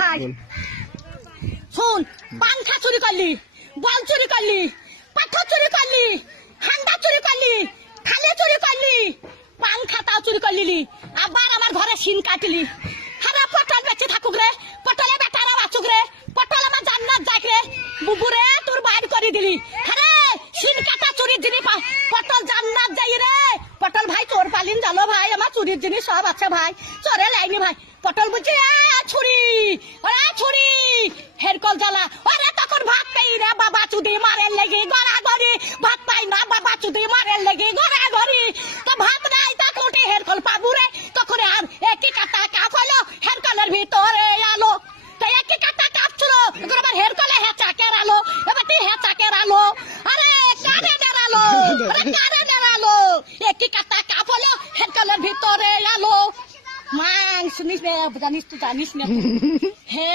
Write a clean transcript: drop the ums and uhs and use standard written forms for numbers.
ভাই শুন, পাংখা চুরি করলি, বল চুরি করলি, পাথর চুরি করলি, হান্ডা চুরি করলি, থালি চুরি করলি, পাংখাটাও চুরি করলি, আবার আমার ঘরে সিন কাটলি। হারা পটল বেঁচে থাকুক রে, পটলে বেটারা বাঁচুক রে, পটল আমার জান্নাত যাক রে, বুবুরে তোর বাইর করে দিলি। আরে সিন কাটা চুরির জিনিস পটল জান্নাত যাই রে। পটল ভাই তোর পালিন জানো ভাই, আমার চুরির জিনিস সব আছে ভাই, চরে লাইনি ভাই। পটল বলছে ছুরি, ওরা ছুরি হেরকল জ্বালা। ওরে তখন ভাত পাই রে বাবা চুদি মারের লেগে গড়াগড়ি, ভাত পাই না বাবা চুদি মারের লেগে গড়াগড়ি। তো ভাত নাই তা কোটে হেরকল পাবু রে, তখন আর একই কাটা কাপ হলো হেরকলের ভিতরে আলো। তো একই কাটা কাপ ছিল, এখন আবার হেরকলে হেঁচা কেরালো, এবার তুই হেঁচা কেরালো। আরে কারে দেরালো, আরে কারে দেরালো, একই কাটা কাপ হলো হেরকলের ভিতরে আলো। মাং শুনিস না, জানিস তো জানিস না হে